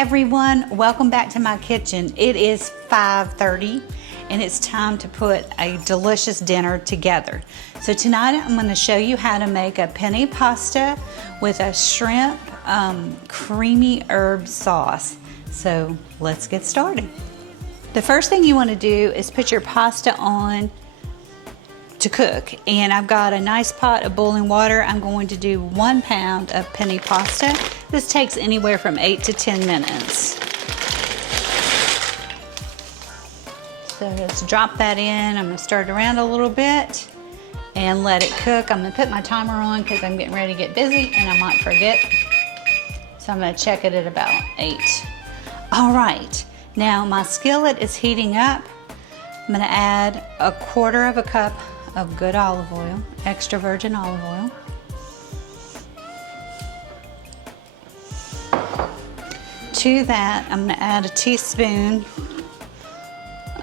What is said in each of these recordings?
everyone, welcome back to my kitchen. It is 5:30 and it's time to put a delicious dinner together. So tonight I'm going to show you how to make a penne pasta with a shrimp creamy herb sauce. So let's get started. The first thing you want to do is put your pasta on to cook, and I've got a nice pot of boiling water. I'm going to do 1 pound of penne pasta. This takes anywhere from 8 to 10 minutes. So let's drop that in. I'm going to stir it around a little bit and let it cook. I'm going to put my timer on because I'm getting ready to get busy and I might forget. So I'm going to check it at about 8. All right, now my skillet is heating up. I'm going to add 1/4 cup of good olive oil, extra virgin olive oil. To that, I'm going to add a teaspoon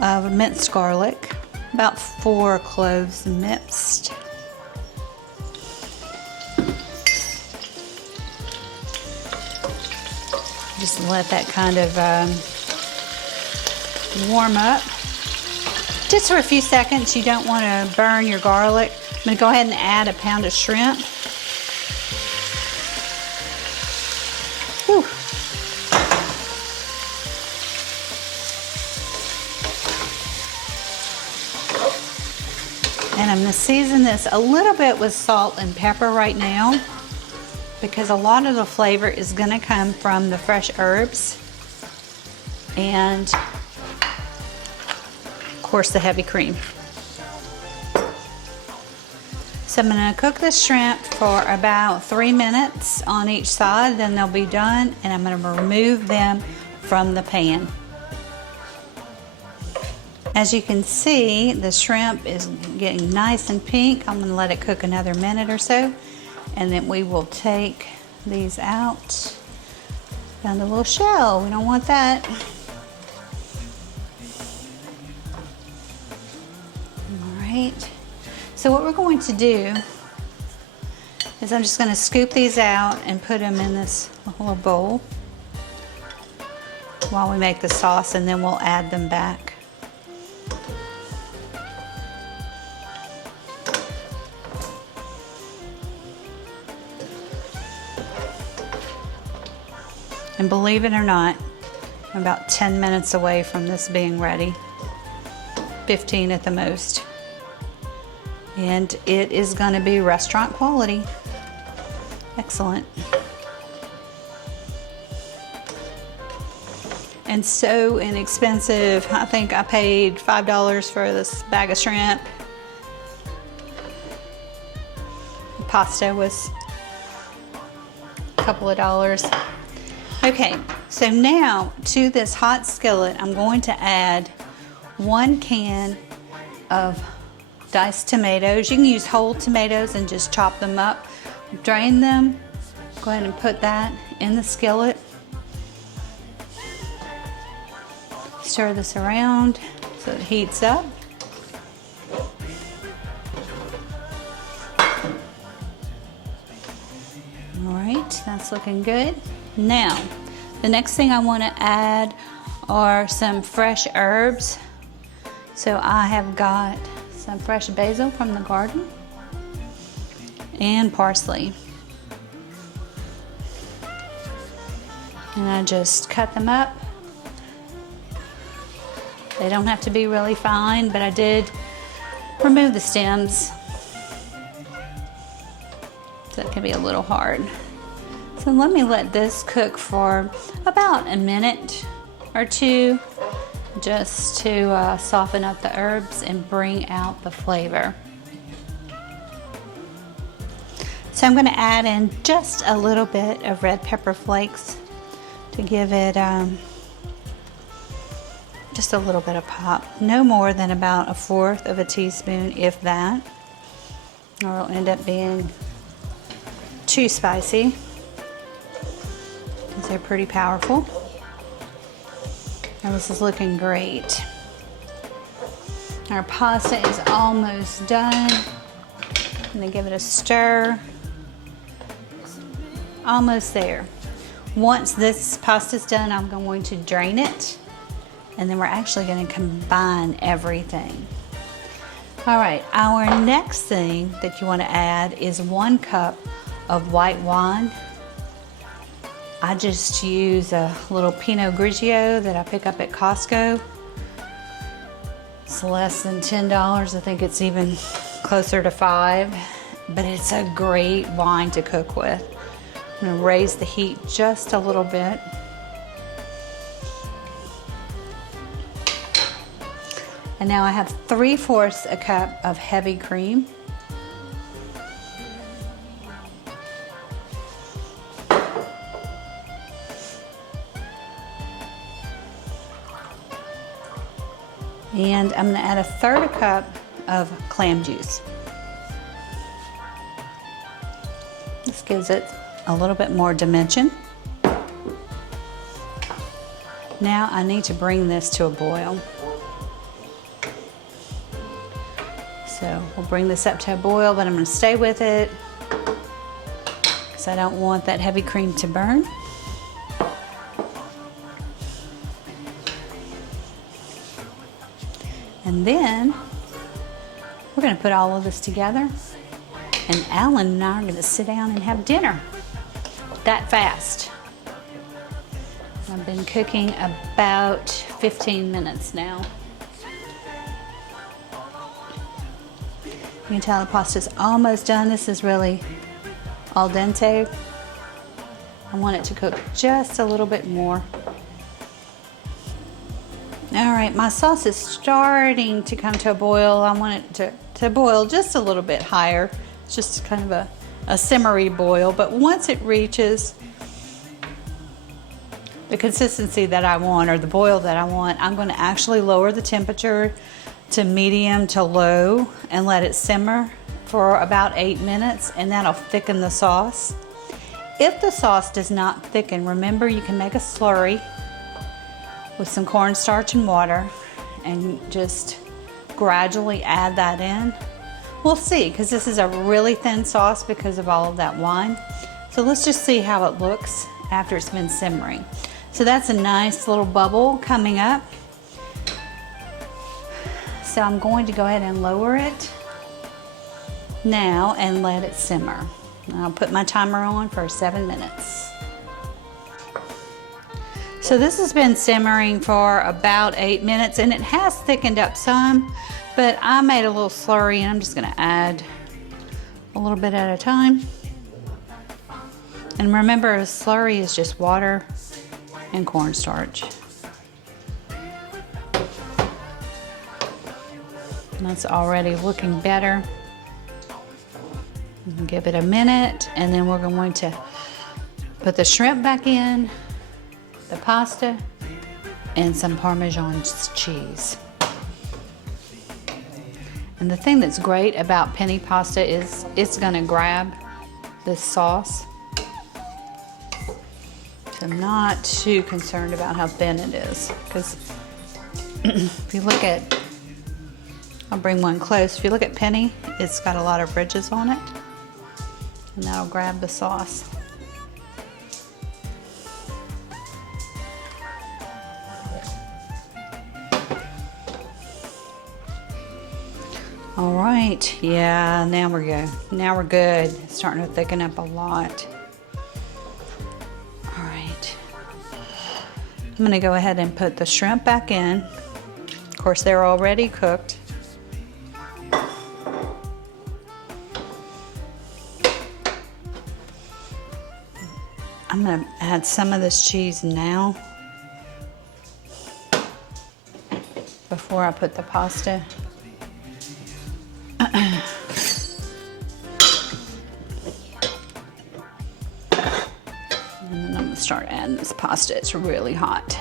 of minced garlic, about 4 cloves minced. Just let that kind of warm up. Just for a few seconds. You don't want to burn your garlic. I'm going to go ahead and add 1 pound of shrimp. Whew. And I'm going to season this a little bit with salt and pepper right now, because a lot of the flavor is going to come from the fresh herbs and of course the heavy cream. So I'm going to cook the shrimp for about 3 minutes on each side, then they'll be done, and I'm going to remove them from the pan. As you can see, the shrimp is getting nice and pink. I'm going to let it cook another minute or so, and then we will take these out. Found a little shell, we don't want that. So what we're going to do is I'm just going to scoop these out and put them in this little bowl while we make the sauce, and then we'll add them back. And believe it or not, I'm about 10 minutes away from this being ready, 15 at the most. And it is going to be restaurant quality. Excellent. And so inexpensive. I think I paid $5 for this bag of shrimp. The pasta was a couple of dollars. Okay, so now to this hot skillet, I'm going to add 1 can of diced tomatoes. You can use whole tomatoes and just chop them up. Drain them. Go ahead and put that in the skillet. Stir this around so it heats up. All right, that's looking good. Now, the next thing I want to add are some fresh herbs. So I have got some fresh basil from the garden and parsley. And I just cut them up. They don't have to be really fine, but I did remove the stems, so it can be a little hard. So let me let this cook for about a minute or two, just to soften up the herbs and bring out the flavor. So I'm going to add in just a little bit of red pepper flakes to give it just a little bit of pop. No more than about 1/4 teaspoon, if that, or it'll end up being too spicy, because they're pretty powerful. Now this is looking great. Our pasta is almost done. I'm gonna give it a stir. Almost there. Once this pasta's done, I'm going to drain it, and then we're actually going to combine everything. All right, our next thing that you want to add is 1 cup of white wine. I just use a little Pinot Grigio that I pick up at Costco. It's less than $10. I think it's even closer to $5, but it's a great wine to cook with. I'm gonna raise the heat just a little bit. And now I have 3/4 a cup of heavy cream. And I'm gonna add 1/3 cup of clam juice. This gives it a little bit more dimension. Now I need to bring this to a boil. So we'll bring this up to a boil, but I'm gonna stay with it because I don't want that heavy cream to burn. And then we're gonna put all of this together, and Alan and I are gonna sit down and have dinner. That fast. I've been cooking about 15 minutes now. You can tell the pasta's almost done. This is really al dente. I want it to cook just a little bit more. All right, my sauce is starting to come to a boil. I want it to boil just a little bit higher. It's just kind of a simmery boil, but once it reaches the consistency that I want, or the boil that I want, I'm going to actually lower the temperature to medium to low and let it simmer for about 8 minutes, and that'll thicken the sauce. If the sauce does not thicken, remember you can make a slurry with some cornstarch and water and just gradually add that in. We'll see, because this is a really thin sauce because of all of that wine. So let's just see how it looks after it's been simmering. So that's a nice little bubble coming up. So I'm going to go ahead and lower it now and let it simmer. I'll put my timer on for 7 minutes. So this has been simmering for about 8 minutes, and it has thickened up some, but I made a little slurry and I'm just gonna add a little bit at a time. And remember, a slurry is just water and cornstarch. And that's already looking better. Give it a minute, and then we're going to put the shrimp back in, the pasta, and some Parmesan cheese. And the thing that's great about penne pasta is it's gonna grab this sauce. So I'm not too concerned about how thin it is, because if you look at, I'll bring one close. If you look at penne, it's got a lot of ridges on it, and that'll grab the sauce. All right, yeah, now we're good. Now we're good. It's starting to thicken up a lot. All right. I'm gonna go ahead and put the shrimp back in. Of course, they're already cooked. I'm gonna add some of this cheese now before I put the pasta. And then I'm gonna start adding this pasta. It's really hot.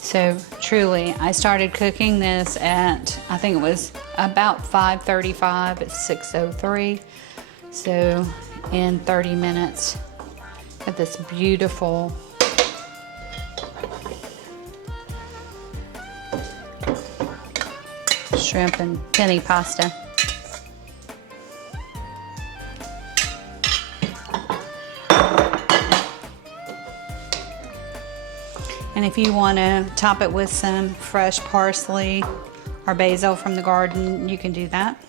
So truly, I started cooking this at, I think it was about 5:35. It's 6:03. So in 30 minutes, got this shrimp and penne pasta. And if you want to top it with some fresh parsley or basil from the garden, you can do that.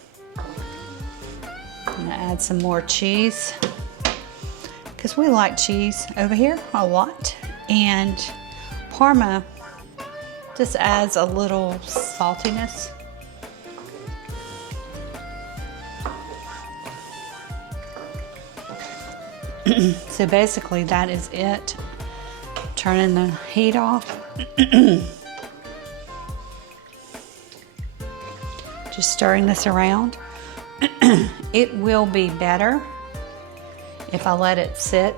I'm gonna add some more cheese because we like cheese over here a lot. And Parma just adds a little saltiness. So basically that is it. Turning the heat off. Just stirring this around. It will be better if I let it sit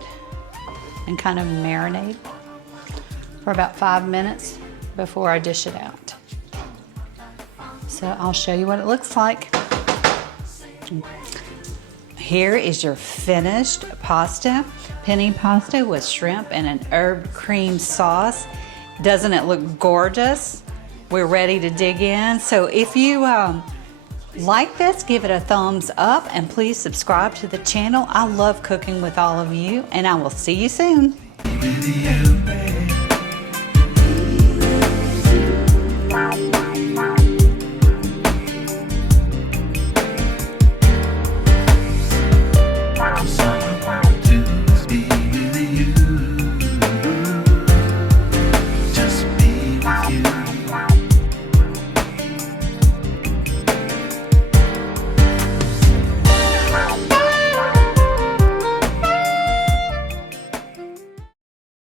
and kind of marinate for about 5 minutes before I dish it out. So I'll show you what it looks like. Here is your finished pasta, penne pasta with shrimp and an herb cream sauce. Doesn't it look gorgeous? We're ready to dig in. So if you like this, give it a thumbs up and please subscribe to the channel. I love cooking with all of you and I will see you soon.